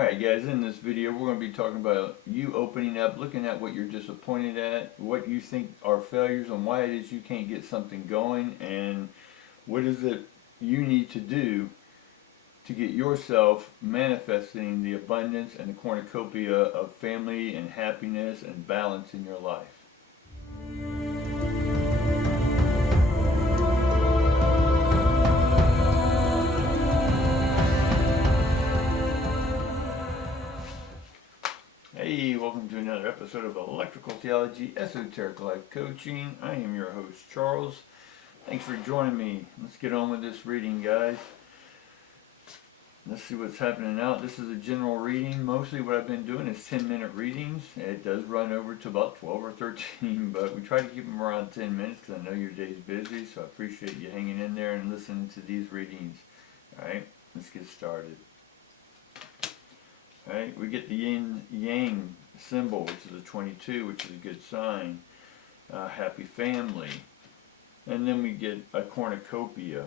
Alright guys, in this video we're going to be talking about you opening up, looking at what you're disappointed at, what you think are failures and why it is you can't get something going, and what is it you need to do to get yourself manifesting the abundance and the cornucopia of family and happiness and balance in your life. Hey, welcome to another episode of Electrical Theology, Esoteric Life Coaching. I am your host, Charles. Thanks for joining me. Let's get on with this reading, guys. Let's see what's happening now. This is a general reading. Mostly what I've been doing is 10-minute readings. It does run over to about 12 or 13, but we try to keep them around 10 minutes because I know your day's busy, so I appreciate you hanging in there and listening to these readings. Alright, let's get started. Alright, we get the yin-yang symbol, which is a 22, which is a good sign. Happy family. And then we get a cornucopia.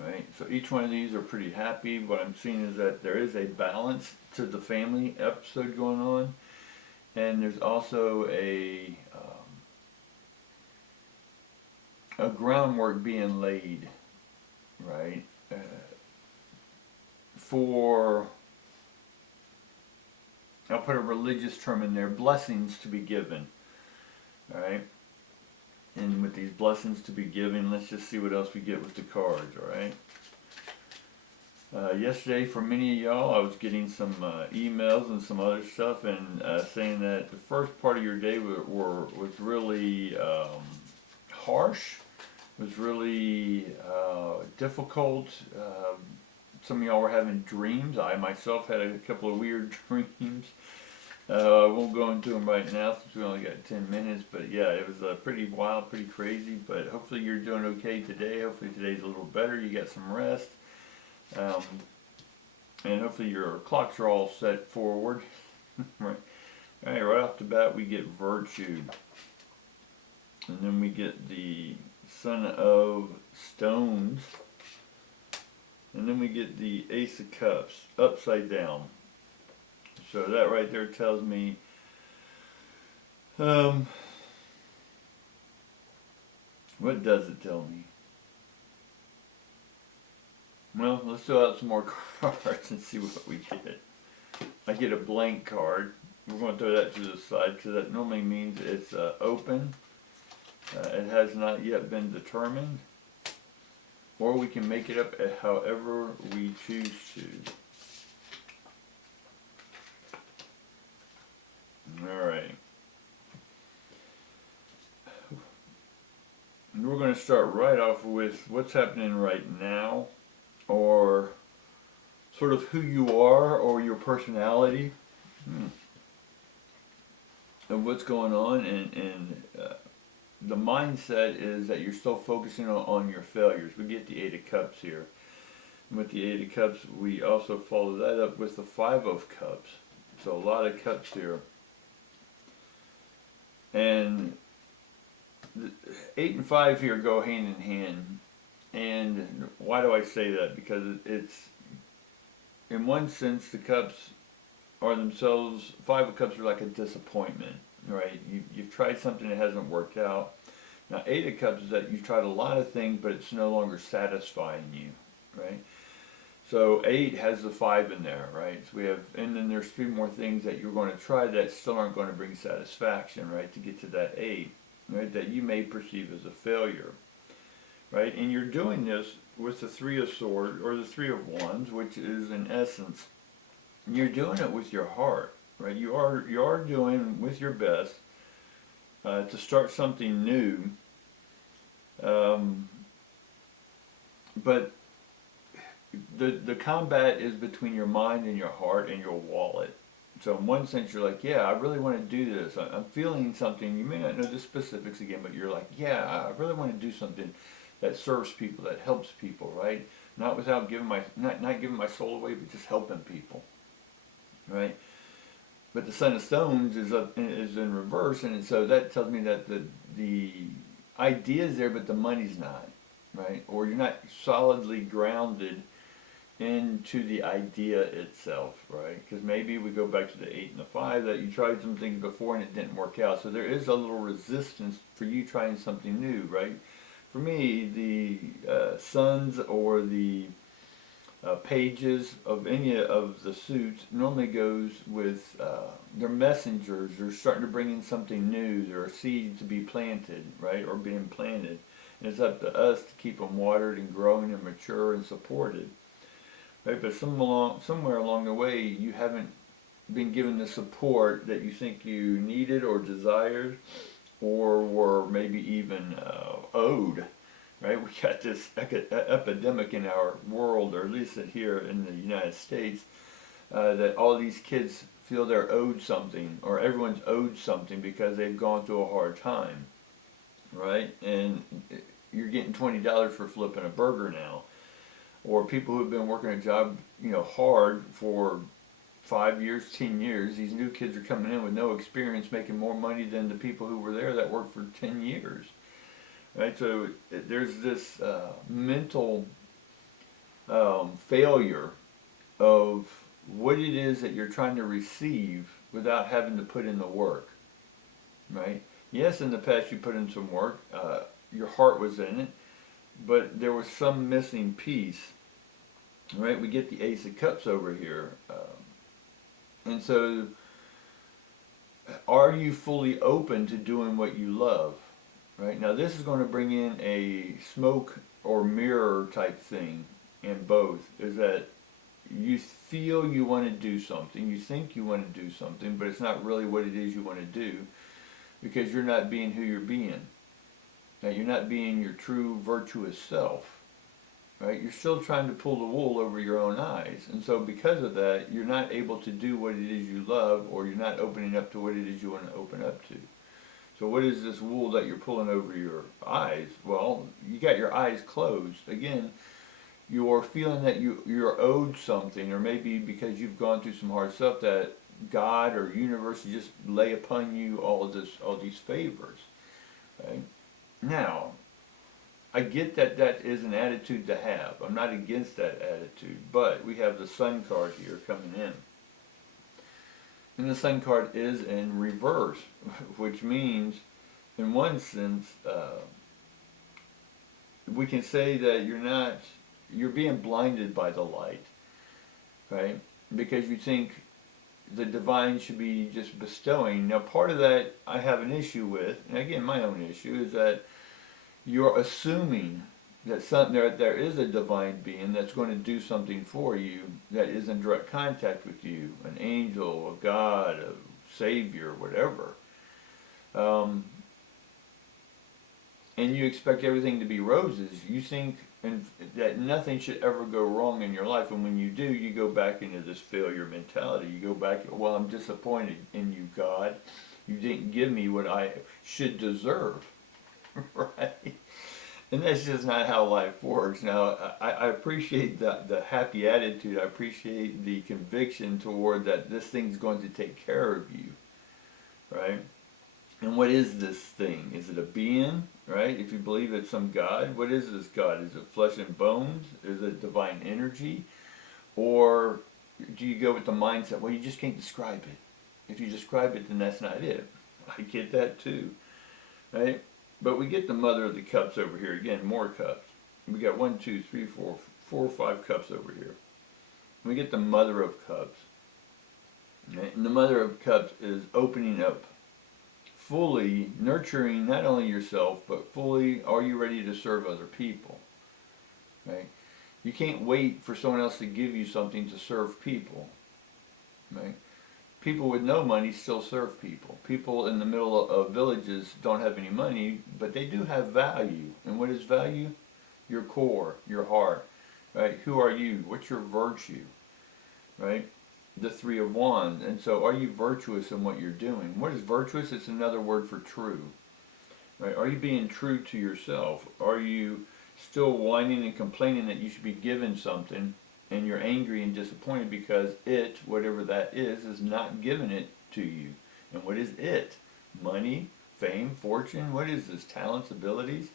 Alright, so each one of these are pretty happy. What I'm seeing is that there is a balance to the family episode going on. And there's also a groundwork being laid, right, for... I'll put a religious term in there, blessings to be given. Alright? And with these blessings to be given, let's just see what else we get with the cards, alright? Yesterday, for many of y'all, I was getting some emails and some other stuff, and saying that the first part of your day was really harsh, was really difficult. Some of y'all were having dreams. I myself had a couple of weird dreams. I won't go into them right now since we only got 10 minutes, but yeah, it was pretty wild, pretty crazy, but hopefully you're doing okay today. Hopefully today's a little better. You got some rest. And hopefully your clocks are all set forward. Right. Alright, right off the bat we get virtue. And then we get the Son of Stones. And then we get the Ace of Cups, upside down. So that right there tells me, what does it tell me? Well, let's throw out some more cards and see what we get. I get a blank card. We're going to throw that to the side because that normally means it's open. It has not yet been determined. Or we can make it up however we choose to. Alright. We're going to start right off with what's happening right now, or sort of who you are, or your personality, and what's going on, and the mindset is that you're still focusing on your failures. We get the 8 of Cups here. And with the 8 of Cups, we also follow that up with the 5 of Cups. So a lot of cups here. And the 8 and 5 here go hand in hand. And why do I say that? Because it's, in one sense, the cups are themselves, 5 of Cups are like a disappointment. Right, you've tried something that hasn't worked out. Now 8 of Cups is that you tried a lot of things, but it's no longer satisfying you, right? So 8 has the 5 in there, right? So we have, and then there's 3 more things that you're going to try that still aren't going to bring satisfaction, right? To get to that 8, right? That you may perceive as a failure, right? And you're doing this with the 3 of Swords, or the 3 of Wands, which is in essence, you're doing it with your heart. Right, you are doing with your best to start something new, but the combat is between your mind and your heart and your wallet. So in one sense you're like, yeah, I really want to do this. I'm feeling something. You may not know the specifics again, but you're like, yeah, I really want to do something that serves people, that helps people, right? Not without giving not giving my soul away, but just helping people, right? But the Son of Stones is in reverse, and so that tells me that the idea is there, but the money's not, right? Or you're not solidly grounded into the idea itself, right? Because maybe we go back to the 8 and the 5 that you tried some things before and it didn't work out. So there is a little resistance for you trying something new, right? For me, the sons or the pages of any of the suits normally goes with their messengers. They're starting to bring in something new. There are seeds to be planted, right, or being planted. And it's up to us to keep them watered and growing and mature and supported. Right, but somewhere along the way, you haven't been given the support that you think you needed or desired, or were maybe even owed. Right, we got this epidemic in our world, or at least here in the United States, that all these kids feel they're owed something, or everyone's owed something because they've gone through a hard time. Right, and you're getting $20 for flipping a burger now. Or people who've been working a job, hard for 5 years, 10 years. These new kids are coming in with no experience, making more money than the people who were there that worked for 10 years. Right? So there's this mental failure of what it is that you're trying to receive without having to put in the work. Right? Yes, in the past you put in some work. Your heart was in it. But there was some missing piece, right? We get the Ace of Cups over here. And so, are you fully open to doing what you love, right? Now, this is going to bring in a smoke or mirror type thing in both, is that you feel you want to do something, you think you want to do something, but it's not really what it is you want to do because you're not being who you're being. Now, you're not being your true virtuous self, right? You're still trying to pull the wool over your own eyes. And so because of that, you're not able to do what it is you love, or you're not opening up to what it is you want to open up to. So what is this wool that you're pulling over your eyes? Well, you got your eyes closed. Again, you're feeling that you're owed something, or maybe because you've gone through some hard stuff that God or universe just lay upon you all these favors, right? Now, I get that that is an attitude to have. I'm not against that attitude, but we have the Sun card here coming in. And the Sun card is in reverse, which means, in one sense, we can say that you're being blinded by the light, right? Because you think the divine should be just bestowing. Now, part of that I have an issue with, and again, my own issue, is that you're assuming that there is a divine being that's going to do something for you that is in direct contact with you, an angel, a God, a savior, whatever. And you expect everything to be roses. You think that nothing should ever go wrong in your life, and when you do, you go back into this failure mentality. You go back, well, I'm disappointed in you, God. You didn't give me what I should deserve, right? And that's just not how life works. Now, I appreciate the happy attitude. I appreciate the conviction toward that this thing's going to take care of you, right? And what is this thing? Is it a being, right? If you believe it's some God, what is this God? Is it flesh and bones? Is it divine energy? Or do you go with the mindset, well, you just can't describe it. If you describe it, then that's not it. I get that too, right? But we get the Mother of the Cups over here. Again, more cups. We got 1, 2, 3, 4, 4 or 5 cups over here. We get the Mother of Cups. Right? And the Mother of Cups is opening up, fully nurturing not only yourself, but fully, are you ready to serve other people? Right? You can't wait for someone else to give you something to serve people. Right? People with no money still serve people. People in the middle of villages don't have any money, but they do have value. And what is value? Your core, your heart. Right? Who are you? What's your virtue? Right? The 3 of Wands. And so are you virtuous in what you're doing? What is virtuous? It's another word for true. Right? Are you being true to yourself? Are you still whining and complaining that you should be given something, and you're angry and disappointed because it, whatever that is not giving it to you? And what is it? Money, fame, fortune? What is this? Talents, abilities?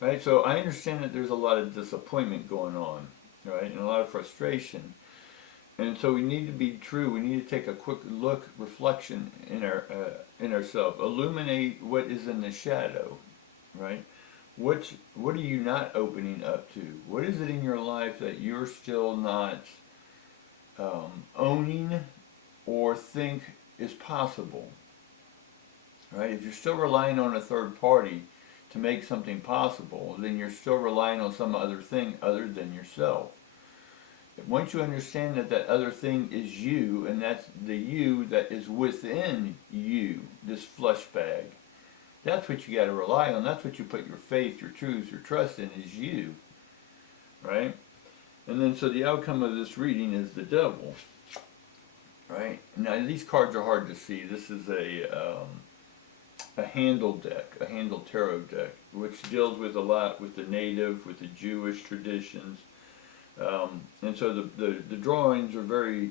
Right? So I understand that there's a lot of disappointment going on. right? And a lot of frustration. And so we need to be true. We need to take a quick look, reflection in ourselves. Illuminate what is in the shadow, right? What are you not opening up to? What is it in your life that you're still not owning or think is possible, right? If you're still relying on a third party to make something possible, then you're still relying on some other thing other than yourself. Once you understand that that other thing is you, and that's the you that is within you, this flesh bag, that's what you got to rely on. That's what you put your faith, your truth, your trust in, is you, right? And then so the outcome of this reading is the devil, right? Now these cards are hard to see. This is a handle deck, a handle tarot deck, which deals with a lot with the native, with the Jewish traditions. And so the drawings are very,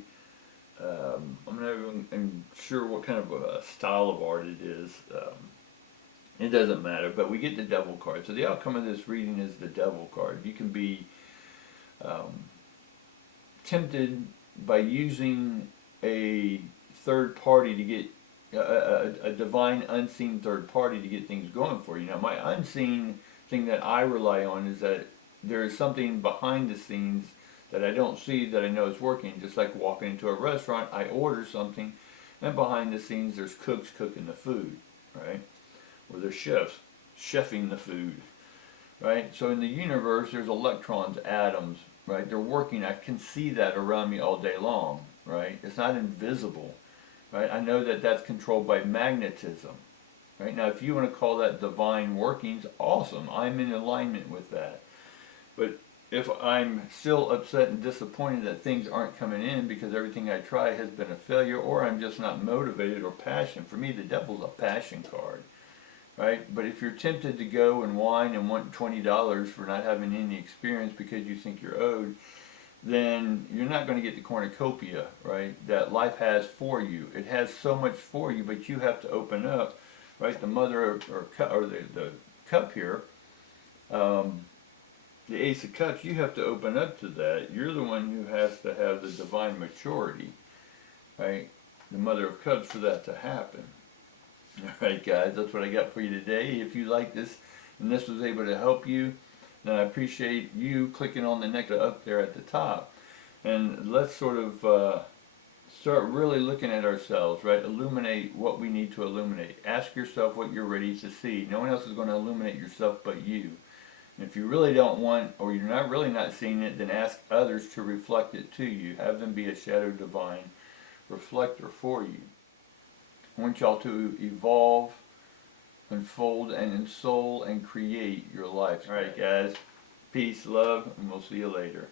I'm not even sure what kind of a style of art it is. It doesn't matter, but we get the devil card. So the outcome of this reading is the devil card. You can be tempted by using a third party to get a divine unseen third party to get things going for you. Now my unseen thing that I rely on is that there is something behind the scenes that I don't see that I know is working. Just like walking into a restaurant, I order something, and behind the scenes there's cooks cooking the food, right? Or there's chefs chefing the food, right? So in the universe there's electrons, atoms, right? They're working. I can see that around me all day long, right? It's not invisible, right? I know that that's controlled by magnetism, right? Now if you want to call that divine workings, awesome. I'm in alignment with that. But if I'm still upset and disappointed that things aren't coming in because everything I try has been a failure, or I'm just not motivated or passionate, for me the devil's a passion card, right? But if you're tempted to go and whine and want $20 for not having any experience because you think you're owed, then you're not going to get the cornucopia, right, that life has for you. It has so much for you, but you have to open up, right? The mother or the cup here, the Ace of Cups, you have to open up to that. You're the one who has to have the divine maturity, right? The Mother of Cups, for that to happen. Alright guys, that's what I got for you today. If you like this and this was able to help you, then I appreciate you clicking on the next up there at the top. And let's sort of start really looking at ourselves, right? Illuminate what we need to illuminate. Ask yourself what you're ready to see. No one else is going to illuminate yourself but you. And if you really don't want, or you're not really not seeing it, then ask others to reflect it to you. Have them be a shadow divine reflector for you. I want y'all to evolve, unfold, and ensoul and create your life. Alright guys, peace, love, and we'll see you later.